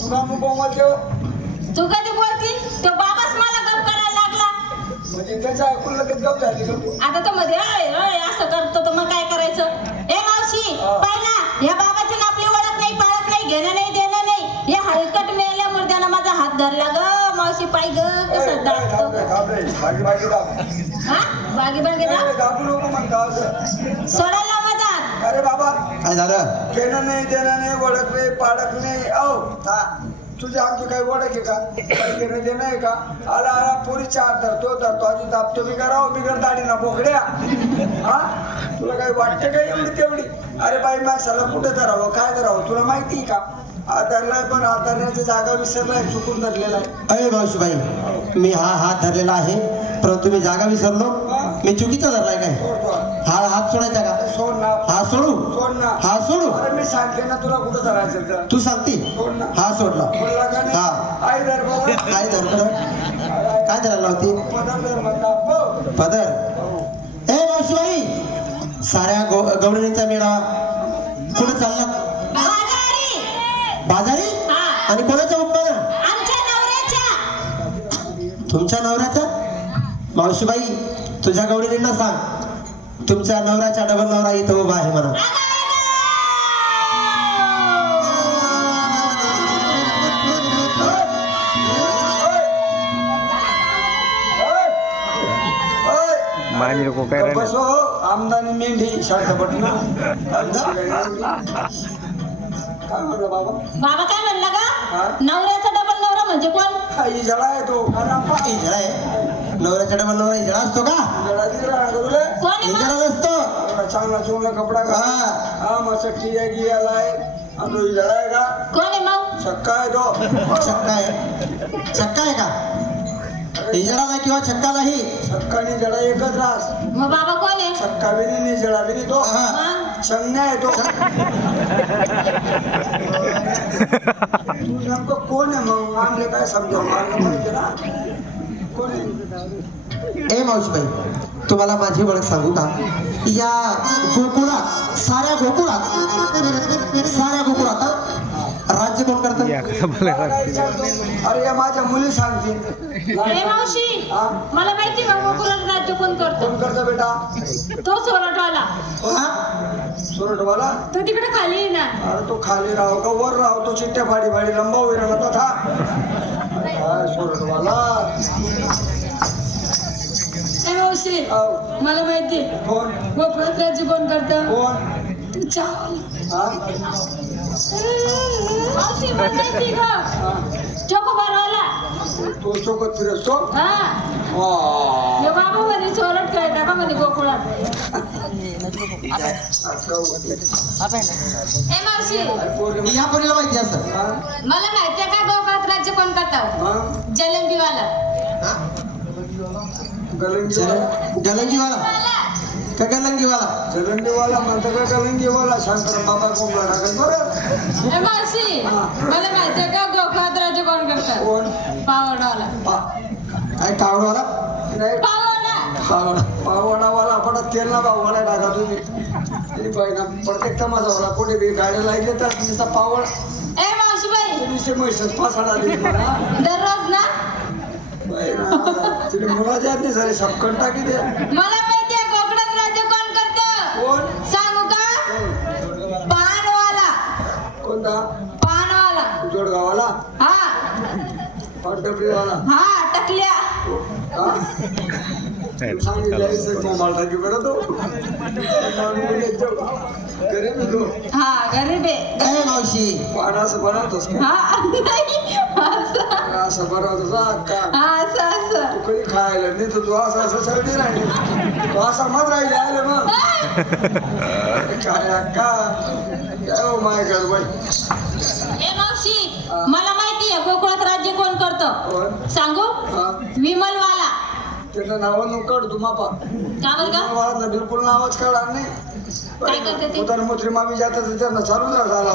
तुला मग बोलतो तू कधी बोलती तो बाबाच मला गप करायला लागला. म्हणजे त्याच्या ऐकून लगेच गप झाली का तू? आता तो मध्ये अय अय असं करतो तर मग काय करायचं. ए मावशी पाय ना या बाबाची ना आपली ओळख नाही पाळत नाही घेणं नाही देणं नाही. हे हलकट मेल्या मुर्द्यानं माझा हात धरला ग मावशी पाय ग कसं दाबतो. बागी बागी दाब. हा बागी बागी दाब दाबू नको म्हणता असं. सोडायला माझा हात. अरे बाबा काय झालं? घेणं नाही देणं नाही ओळख नाही पाळत नाही. तुझी आमची काही ओळख आहे का? काही घेणं देणं आहे का? आला आला पोरीच्या हात धरतो अजून दाबतो बिगर दाढी ना बोकड्या. हा तुला काही वाटतं का एवढी तेवढी? अरे बाई माणसाला कुठं धरावं काय धरावं तुला माहिती का? आधारलाय पण आधारण्याची जागा विसरलाय चुकून धरलेला आहे. अरे मावशीबाई मी हा हात धरलेला आहे परंतु मी जागा विसरलो. मी चुकीचा धरलाय काय? सोडतो हा हात सोडायचा का? सोड ना हा सोडू सोड ना. हा सोडू. अरे मी सांगते ना तुला कुठं धरायचं तर. तू सांगते सोड ना. हा सोडला. बोलला का नाही? हा. आई धर बाबा. काय धर बरं? काय धरायला होती? पदर धर म्हणता. हो. पदर. हो. ए मावशीबाई साऱ्या गवळणीचा मेळावा कुठं चालला? बाजारी. बाजारी? हा. आणि कोणाच्या उत्पन्न? आमच्या नवऱ्याच्या. तुमच्या नवऱ्याचा? मावशीबाई तुझ्या गवळणींना सांग तुमच्या नवऱ्याचा डबल नवरा इथं उभा आहे म्हणा. मानी को काय राहिलं बसो आमदानी मेंढी शांतपटना. काय म्हणलं बाबा? बाबा काय म्हणला हा? का नवऱ्याचा डबल नवरा म्हणजे कोण. काही जळा आहे तो. इजडा आहे नवऱ्याचा डबल नवरा इजडा असतो का? जळा दिला तुला. कोण आहे मग? इजडा नसतो. चांगला चुंगला कपडा का? हा. हा मस्त टिया गियाला आहे. आणि तो जळा आहे का? कोण आहे मग. सक्का आहे तो. छक्का आहे छक्का आहे का? इजडा नाही किंवा छक्का नाही. सक्का आणि जळा एकच रास. मग बाबा कोण आहे. सक्का बी नाही जळा बी नाही तो. हा. मग संज्ञा आहे तो. तू नेमकं कोण आहे मग? आमले काय समजावं मला माहिती ना कोण आहे? ए मावशीबाई तुम्हाला माझी ओळख सांगू का? या गोकुळात साऱ्या गोकुळात राज्य कोण करतं? या कसं मला अरे या माझ्या मुली सांगतील. ए मावशी हा? मला माहिती आहे मग गोकुळात राज्य कोण करतो. कोण करतं बेटा? तो सोरटवाला. हा? सुरटवाला. तो तिकडे खाली आहे ना. अरे तो खाली राहो का वर राहो? तो चिट्ट्या फाडी फाडी लंबा होईल तथा. काय सुरटवाला? ए मावशी आव. मला माहिती आहे कोण गोकुळात राज्य कोण करतं. कोण? तू चहा. हा? मावशी मला माहिती का हा? चोकोबारवाला. तो चौकत फिरसतो. हा वा. यो बाबा म्हणे सोरट खेळता का म्हणे गोकुळात. ए मावशी या पोरीला माहिती असं. मला माहिती आहे का गोकुळात राज्य कोण करतं. जलेबीवाला. गलंगीवाला का गलंगीवाला? जलंडीवाला म्हणतो का गलंगीवाला? शंकर बाबा कोंबडा टाकल बरं. ए मावशी मला माहिती आहे का गोकुळात राज्य कोण करतं. कोण? पावडवाला. काय कावडवाला? नाही पावडा. कावडा. पावडावाला पडत तेल ना भावडा टाका तुम्ही. आणि बाईना प्रत्येक तमाजावाला कुठे बी गाड्या लागले तर नुसता पावड. ए मावशीबाई नुसते म्हैसच फासाडा दिली मला. दररोज ना तुम्ही मुलाच्या नाही झाले सबकन टाकी द्या. मला माहिती आहे कोकणात राज्य कोण करतं. कोण? सांगू का. पानवाला. कोणता? पानवाला. जोडगावाला? हा पाटडबरीवाला? हा टकल्या. हा? सांगितलं मोबाईल टाकी बरं तो. गरीब आहे तो. हा गरीब आहे. ए मावशी पान असं बनवतोस का? हा नाही असं. असं बनवतोस अक्का. हा असं असं. तू कधी खायला नाही तर तू असं सगळी राहिली. तू असा मत राहिली आले मग काय अक्का. काय माय कर बाई. ए मावशी मला माहिती आहे गोकुळात राज्य कोण करतं. कोण? सांगू. हा? विमलवाला. त्याचं नावानं काढ तू मापा. का बरं का. विमलवाला बिलकुल नावच काढणार नाही. काय करते ते? उतर मुत्री मामी जातात त्यांना चालून झाला ना.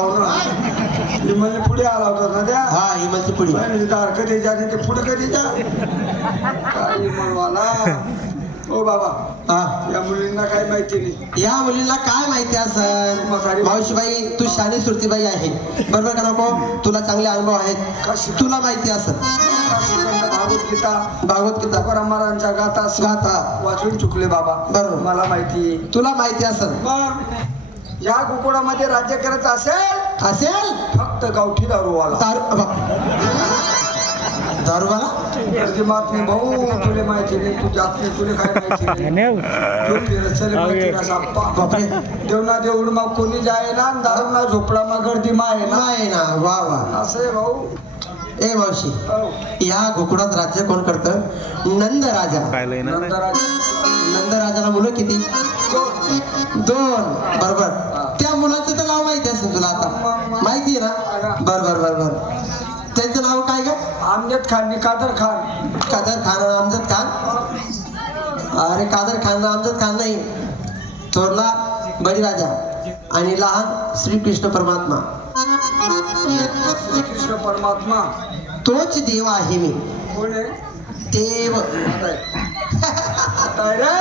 विमलने पुढे आला होता ना त्या. हा हिमलची पुडी. दार कधी जाते ते पुढे कधी जा. काय विमलवाला ओ बाबा हा या मुलींना काही माहिती नाही. या मुलीला काय माहिती असेल मावशीबाई तू शानी सुरतीबाई आहे बरोबर का नको तुला चांगले अनुभव आहेत तुला माहिती असेल भागवत गीता महाराजांच्या गाथा वाचून चुकले बाबा बरोबर मला माहिती तुला माहिती असेल मग या गोकुळामध्ये राज्य करत असेल फक्त गावठी दारूवाला दारूवाला गर्दी मात नाही भाऊ तुले माहिती नाही तू जात नाही तुले काय माहिती नाही तू फिरत चले माहिती ना साप्पा बापरे देवना देऊळ मग कोणी जाय ना दारू ना झोपडा मग गर्दी माय ना नाही ना वा वा असं आहे भाऊ. ए मावशी हो. या गोकुळात राज्य कोण करतं नंद राजा नंद राजाला मुलं किती 2 बरोबर त्या मुलाचं तर नाव माहिती असेल तुला आता माहिती आहे ना बर त्यांचं नाव काय ग आमजद खान कादर खान आणि अमजद खान अरे कादर खान अमजद खान नाही थोरला बळीराजा आणि लहान श्रीकृष्ण परमात्मा श्रीकृष्ण परमात्मा तोच देव आहे मी कोण आहे देव काय रे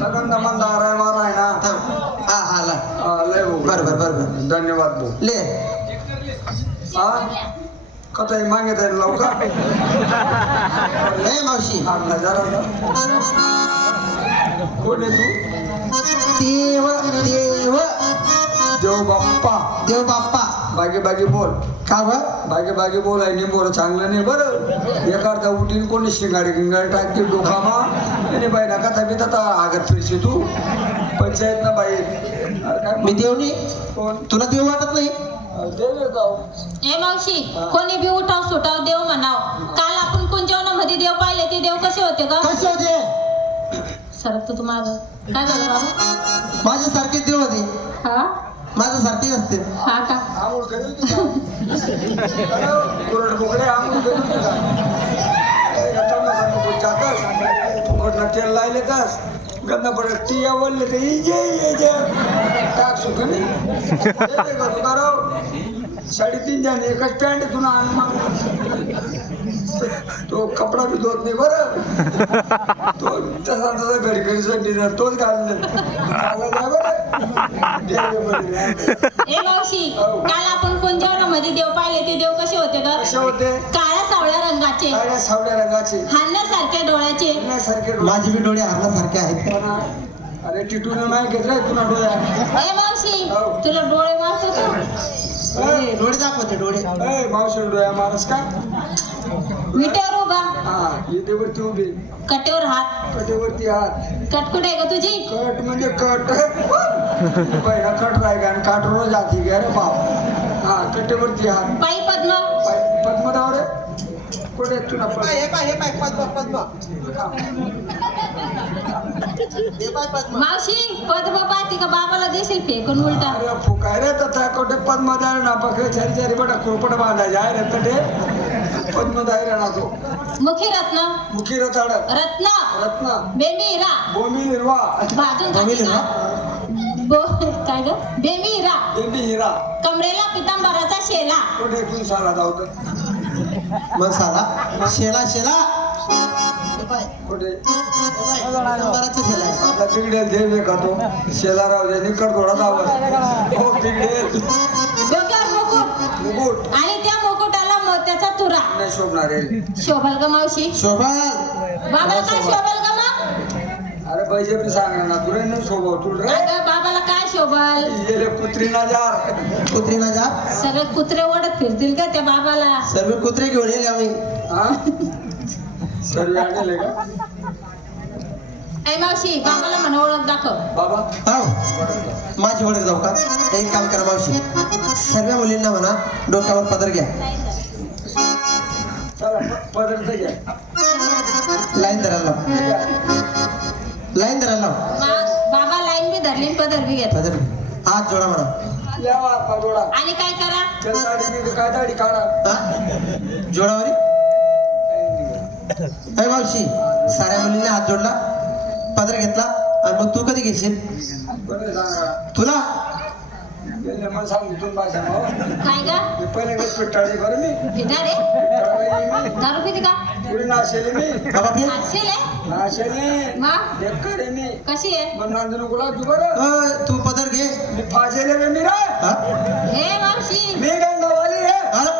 दमनदार आहे मारा आहे ना आला लय भाऊ बरोबर धन्यवाद भाऊ ले हा कथा मागत आहे लवकर ए मावशी कोण आहे तू देव देव देव बाप्पा बागी बोल का बर बागी बोल आहे निंबोर चांगलं नाही बरं एखादा उठीन कोणी शिंगाडी टाकते डोकामा आणि बाई नका थांबी आता आगत फिरशी तू पंचायत ना बाई मी देव नाही कोण तुला देव वाटत नाही देव गाव ए मावशी कोणी बी उठाव सुटाव देव म्हणाव काल आपण कुंजवनामध्ये देव पाहिले ते देव कसे होते का कसे होते सरकतो तुम्हाला काय झालं बाबा माझ्यासारखे देव होते हा माझ्यासारखे असते हा का आंघोळ करेल कुरड बोकडे आंघोळ जातच फुकटला तेल लायले तास गंदा पडत ती आवडले तर ये टाक सुख नाही तुकाराव 3.5 जण एकच पॅन्ट तुला तो कपडा बी धुत नाही बरं तो तसा घडी संडी तोच घालले ए मावशी काल आपण कुंजवनामध्ये देव पाहिले ते देव कसे होते का कसे होते काळ्या सावळ्या रंगाचे काळ्या सावळ्या रंगाचे हाण्यासारख्या डोळ्याचे सारखे माझे बी डोळे हरणासारखे आहेत अरे टिटून नाही घेत रे तुला डोळ्या ए मावशी तुला डोळे मारतो डोळे दाखवते डोळे मावशी डोळ्या मारस का विटेवर उभा हा येतेवरती उभे कटेवर हात कटेवरती हात कटकुट आहे का तुझी कट म्हणजे कट पहिला कट राहिला आणि काटून जाती घ्या रे बाप हा कटेवरती हात पायी पद्म पद्मनाव रे कुठे तुला मावशी पद्म पाहती का बाबाला देशील फेकून उलटा अरे फुकाय रे तथा कुठे पद्मदार ना पकडे चारी चारी बटा कुरपट बांधायचे आहे रे तटे पद्मदार ना तो मुखी रत्न मुखी रताड रत्न बेमी हिरा बोमी हिरवा भाजून खाती का? काय ग बेमी हिरा बेबी हिरा कमरेला पितांबराचा शेला कुठे तू साला धावत मसाला शेला कुठे बराच शेला आहे. आता बिगडेल देव का तो शेला राहू दे निकट थोडा धावत हो बिगडेल डोक्यावर मुकुट मुकुट आणि त्या मुकुटाला मोत्याचा तुरा नाही शोभणार आहे शोभल ग मावशी शोभल बाबाला काय शोभल ग मग अरे पाहिजे मी सांगणार ना तुला नाही शोभव तू रे अगं बाबाला काय शोभल गेले कुत्री ना जार कुत्री ना जा सगळे कुत्रे ओढत फिरतील का त्या बाबाला सर्व कुत्रे घेऊन येईल आम्ही हा सर्व आणले का ऐ मावशी बाबाला म्हणा ओळख दाखव बाबा हो माझी ओळख जाऊ का एक काम करा मावशी सर्व मुलींना म्हणा डोक्यावर पदर घ्या चला पदरचं घ्या लाईन धरायला बाबा लाईन बी धरली आणि पदर बी घेतला पदर हात जोडा म्हणा यावा पदोडा आणि काय करा त्या दाढी मी काय दाढी काढा हा? जोडावरी अय मावशी साऱ्या मुलींनी हात जोडला पदर घेतला आणि मग तू कधी घेशील बरं सांगा तुला गेले मला सांगितून भाषा काय ग मी पहिले पिठाळी बरं मी फिटा रे पिठाळी मी दारू पिते का पुरी नाशेली मी बापरे असेल आहे नाशेली मग देखरे मी कशी आहे मग नांदू नको तू बरं तू पदर घे मी फाजेले रे मी रे हा? हे मावशी मी गंगावाली रे अरे,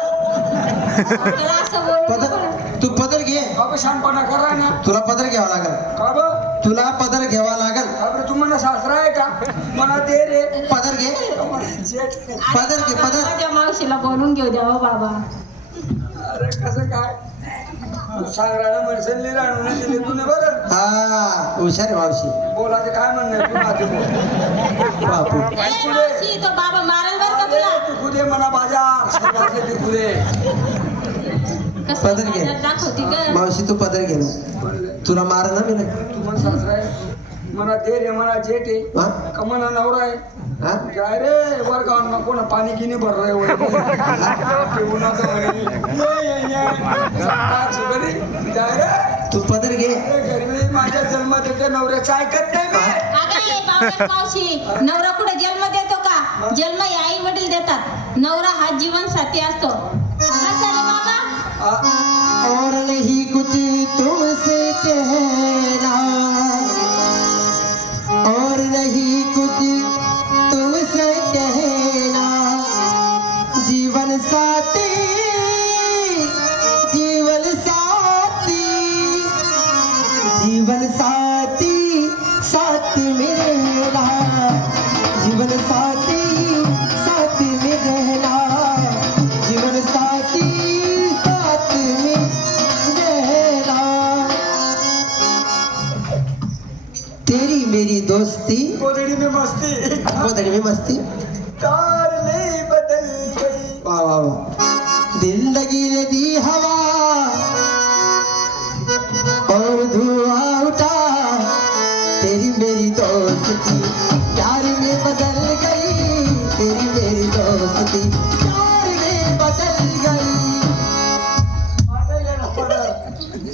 त्याला असं बोलू नको. पदर तू पदर घे बाबा शानपणा करा ना तुला पदर घ्यावा लागल का ब तुला पदर घ्यावा लागल अरे तू मला सासरा आहे का मला दे रे पदर घे मला जेठ रे. पदर घे पदर माझ्या मावशीला बोलून घेऊ द्या हो बाबा अरे कसं काय तू सांगराला मरसनली राहून दिले तुने बरं हा हुशार आहे मावशी बोलायचं काय म्हणणं आहे? तू माझे बोल बापू ए मावशी तो बाबा मारेल बरं का तुला तिकू दे म्हणा बाजार सगळ्यातले तिकू दे कसं पदर घे. बाजार दाखवती ग मावशी तू पदर घे ना तुला मार ना मी नाही तू मला सासरा आहे मला दे रे मला जेठ आहे हा? का म्हणा नवरा आहे हा? काय रे वर गाऊन नको ना पाणी गिनी भर रे वर पिऊ नका म्हणे. ये. सुगंधी, काय रे तू पदर घे अरे घरी मी माझ्या जन्मात येते नवऱ्याचं ऐकत नाही मी अगं ए बावळट मावशी नवरा कुठे जन्म देतो का जन्म हे आई वडील देतात नवरा हा जीवन साथी असतो कसं रे बाबा और नहीं कुछ तुमसे कहना और नहीं कुछ तुमसे कहना जीवन साथी जीवन साथी जीवन साथी साथ में रहना जीवन साथी साथ में रहना जीवन साथी साथ में रहना तेरी मेरी दोस्ती कोदड़ी में मस्ती गोदड़ी में मस्ती कार नहीं बदल गई वाह वाह वाह दिल लगी रे दी हवा और धुआं उठा तेरी मेरी दोस्ती प्यार में बदल गई तेरी मेरी दोस्ती प्यार में बदल गई मानेले ना पदर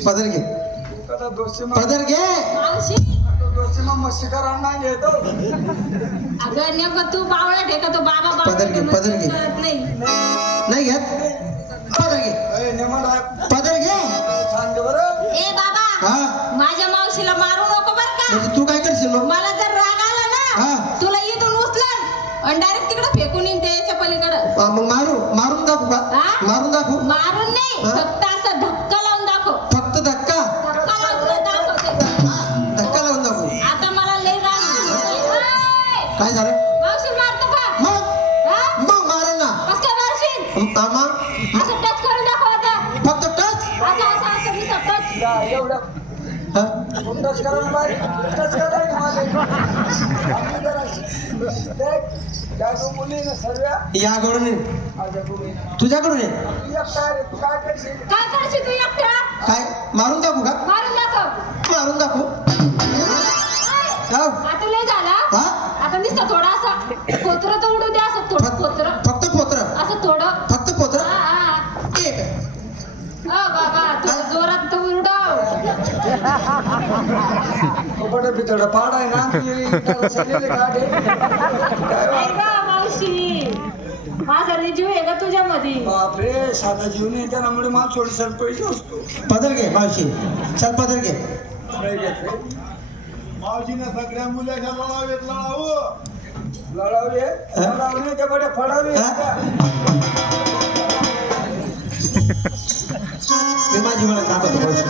पदर घे तू कदा दोस्ती मा पदर घे मावशी दोस्ती मा मस्ती करा नाही घेतो अगं नेमकं तू बावळट आहे का तो बाबा पदर घे, पदर घे. कळत नाही नाही घेत पदर घे ए नेमडा पदर घे सांग दे बरं ए बाबा हा माझ्या मावशीला मारू नको बर का म्हणजे तू काय करशील मग मला जर राग आला हा. ना तुला इथून उचलन आणि डायरेक्ट तिकडे फेकून येईन त्याच्या पलीकडं हा, मग मारून दाखवू का हा? मारून दाखवू मारून नाही हा? फक्त असं धक्का लावून दाखव फक्त धक्का धक्का लावून तुला दाखवते धक्का लावून दाखवू आता मला लय राग येतोय. काय झालं मावशी मारतो का मग हा? मग मारेल ना कसं काय मारशील आमा असं टच करून दाखव आता फक्त टच असं नुसतं टच या एवढं हा? टच करा ना बाई टच करा ना माझे देख त्या तू मुली ना सर्व याकडून ये. माझ्या मुली तुझ्याकडून ये तू एकटा रे तू काय करशील काय करशील तू एकटा काय मारून दाखवू का मारून दाखव मारून दाखवू हाव. आता लय झाला हा? आता नुसतं थोडं असं पोत्र तर उडू द्या असं थोडं पोत्र फक्त पोत्र असं थोडं फक्त पोत्र हा, हा. एक बाबा तू जोरात तर उडव कपड पितळ पाड आहे ना ती सगळे काढे काय ऐ वा- गं, मावशी माझा लय जीव आहे का तुझ्यामध्ये बापरे साधा जीव नाही त्यामुळे मला थोडी सर पैसे असतो पदर घे मावशी चल पदर घे नाही घेत रे. मावशीने सगळ्या मुलाच्या लढावेत लढावं लढावले लढावले ते बडे फडावे हा? मी माझी मला दाखवतो मावशी